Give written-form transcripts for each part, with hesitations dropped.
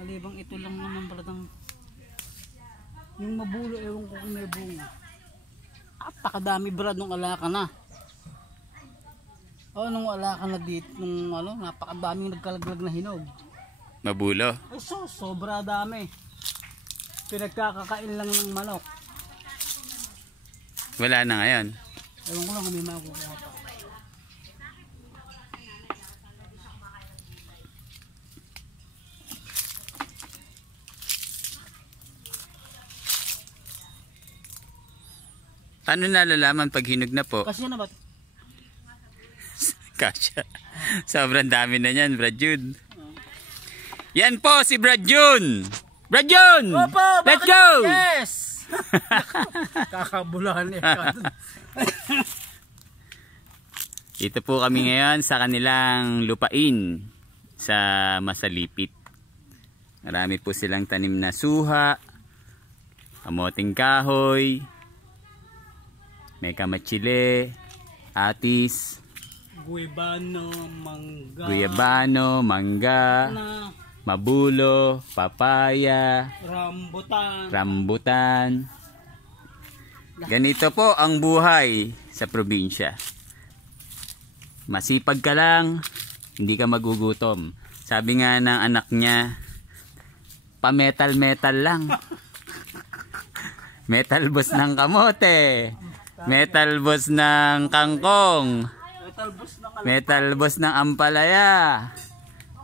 Malibang ito lang naman palatang yung mabulo, ewan ko kung may bunga. Napakadami brad nung alaka na. Nung alaka na dito, nung napakadaming nagkalaglag na hinog. Mabulo. Ay sobra dami. Pinagkakakain lang ng manok. Wala na ngayon. Ewan ko lang kung may makukuha pa. Paano nalalaman pag hinog na po? Kasi na ba? Kasya. Sobrang dami na yan, Brad Jun. Yan po si Brad Jun. Brad Jun! Opo, let's go! Yes! Kakabulahan niya. Ito po kami ngayon sa kanilang lupain sa Masalipit. Marami po silang tanim na suha, kamoting kahoy, may kamatsile, atis, guyabano, mangga, mabulo, papaya, rambutan. Ganito po ang buhay sa probinsya. Masipag ka lang, hindi ka magugutom. Sabi nga ng anak niya, pa-metal lang. Metal boss ng kamote, metal boss ng kangkong, metal boss ng ampalaya,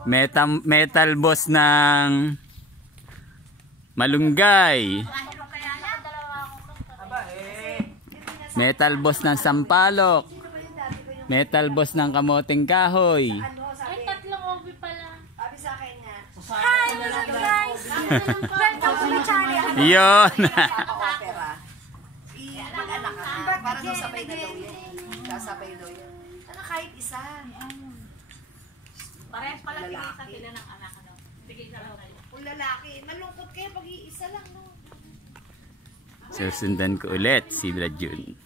metal boss ng malunggay, metal boss ng sampalok, metal boss ng kamoting kahoy. Ay, tatlong obi pala. Sabi sa akin nga. Hi, what's up guys? Welcome to my channel. Yun. Opera. Mag-anak ka. Para doon sabay na daw yan. Kasabay daw yan. Kahit isa. Parehas pala tigay sa sila ng anak. Tigay sa lang. Kung lalaki, malungkot kayo pag iisa lang, no? Susundan ko ulit si Brad Jun.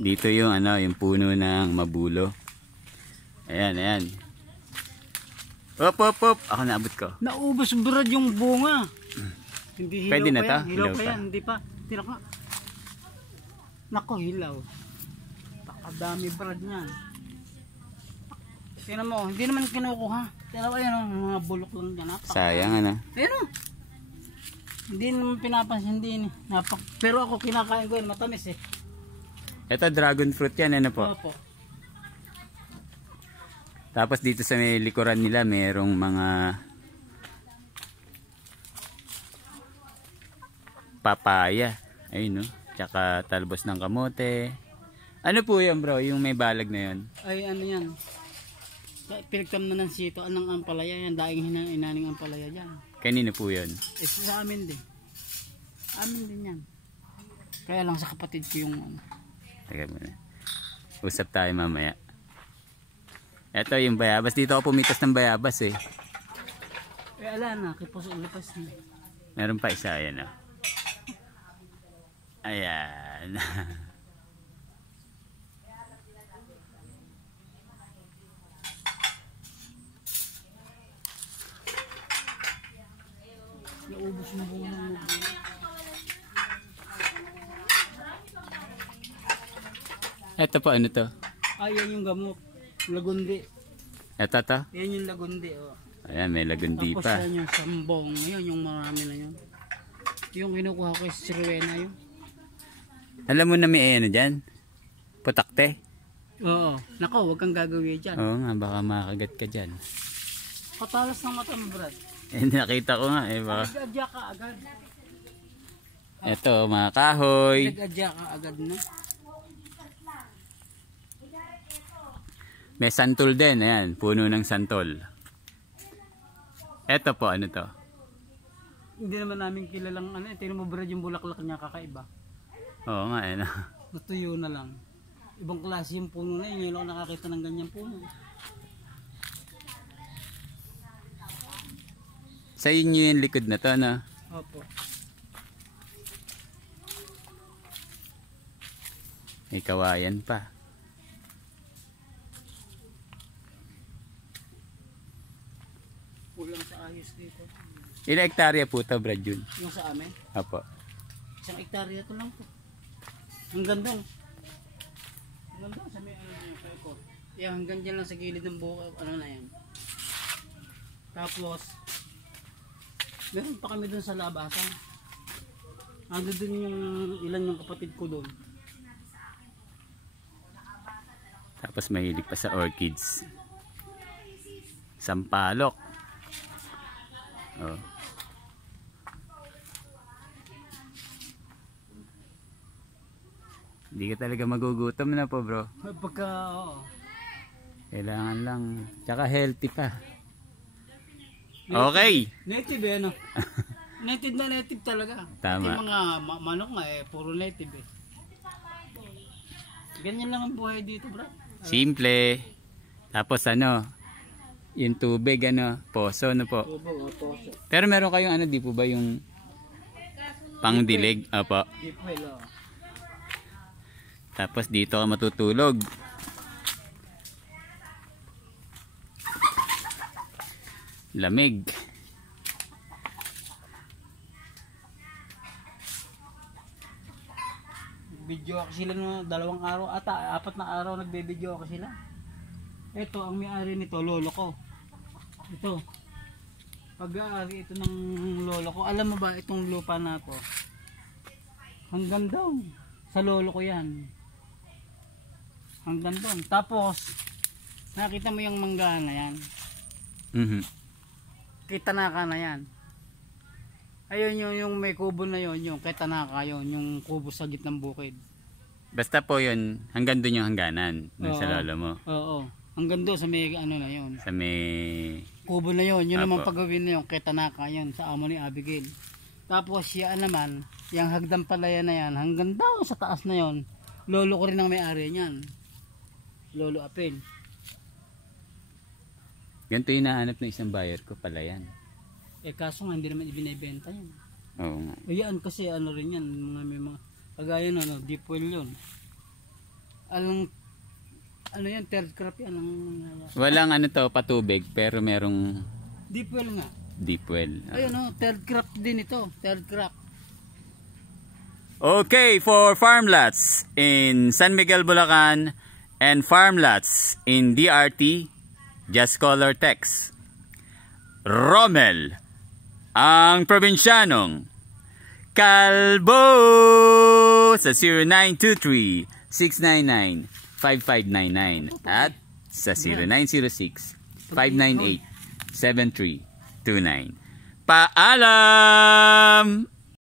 Dito yung yung puno ng mabulo. Ayan. Op. Ako naabot ko. Naubos brad yung bunga. Hindi hilaw. Pwede na pa to? yan. Hilaw Hilaw pa pa. yan. Hindi pa. Tira ka. Nako, hilaw. Pakadami brad niyan. Tingnan mo, hindi naman kinukuha. Tingnan mo, ayan mga bulok lang dyan. Sayang Ayan o. Hindi naman pinapansin din. Pero ako kinakain ko yan, matamis eh. Ito dragon fruit yan, po. Opo. Tapos dito sa may likuran nila merong mga papaya. Ayun, no? Tsaka talbos ng kamote. Ano po yan, bro? Yung may balag na yun? Ay, ano yan? Pinagtam na ng sito. Anong ampalaya yan? Daing inaning ampalaya dyan. Kanino po yun? Sa amin din. Amin din yan. Kaya lang sa kapatid ko yung Teka muna. Usap tayo mamaya. Ito yung bayabas. Dito ako pumitas ng bayabas eh. ala na. Kipos ulipas na. Meron pa isa. Ayan o. Ayan. Naubos yung bunga ng Ito po, ano to? yan yung gamot. Lagundi. Ito to? Yan yung lagundi. Oh. Ayan, may lagundi Tapos pa. yan yung sambong. Yan yung marami na yun. Yung kinukuha ko is sirwena yun. Alam mo na may dyan? Putakte? Oo. Nako, huwag kang gagawin dyan. Oo nga, baka makagat ka dyan. Patalas ng mata mo, Brad. Nakita ko nga eh. Baka. Nag-adya ka agad. Ito, mga kahoy. Nag-adya ka agad na. May santol din. Ayan, puno ng santol. Ito po, ano to? Hindi naman namin kilalang tingnan mo Brad yung bulaklak niya kakaiba. Oo nga, ano. Natuyo na lang. Ibang klase yung puno na yun. Hindi ako nakakita ng ganyan puno. Sa inyo yung likod na to, no? Opo. May kawayan pa. Kulang sa ayos dito. Ilang hektarya po ito, Brad Jun? Yung sa amin, Apo. 1 hektarya to lang po. Ang ganda. Ang ganda sa may ano yung paikot. Yan, hanggang dyan lang sa gilid ng buka, ano na yan. Tapos, meron pa kami dun sa labasan. Ando dun yung ilan yung kapatid ko dun. Tapos mahilig pa sa orchids. Sampalok. Oh. Hindi ka talaga magugutom na po, bro. Pagka, oo. Kailangan lang. Tsaka healthy pa. Okay. Native eh, no? Native na native talaga. Tama. Yung mga manok nga eh, puro native eh. Ganyan lang ang buhay dito, bro. Simple. Tapos ano, yung tubig, ano, poso, ano po. Tubo, toso. Pero meron kayong ano, di po ba yung pangdilig? Apo. Deep well, oh. Tapos dito ka matutulog. Lamig. Video ako sila no, 2 araw ata, 4 na araw nagbe-video ako sila. Ito ang may-ari nito, lolo ko. Ito. Pag-aari ito ng lolo ko. Alam mo ba itong lupa na to? Hanggang doon. Sa lolo ko 'yan. Hanggang doon. Tapos nakita mo yung mangga na 'yan. Mhm. Kita na ka na 'yan. Ayun yung may kubo na yon, yung kay Tanaka yon, yung kubo sa gitnang bukid. Basta po yun, hanggang doon yung hangganan. Doon sa Oo. lolo mo. Oo. Hanggang doon sa may ano na yon. Sa may... Kubo na yon, yun naman Apo. pagawin na yon kay Tanaka yon, sa amo ni Abigail. Tapos siya naman, yung hagdang palaya na yan, hanggang daw sa taas na yon. Lolo ko rin ang may-ari niyan. Lolo Apin. Ganito yung nahanap ng isang buyer ko pala yan. Eh kaso nga hindi naman ibinebenta yan. Oo nga. Ayan kasi ano rin yan, mga may mga kagaya na ano, deep well yun. Alang ano yan, third crop yan ang Walang ano to, patubig, pero merong deep well nga. deep well. Ayun oh, third crop din ito, third crop. Okay, for farm lots in San Miguel, Bulacan and farm lots in DRT, just call or text Rommel, ang probinsyanong Kalbo, sa 0923-699-5599 at sa 0906-598-7329. Paalam!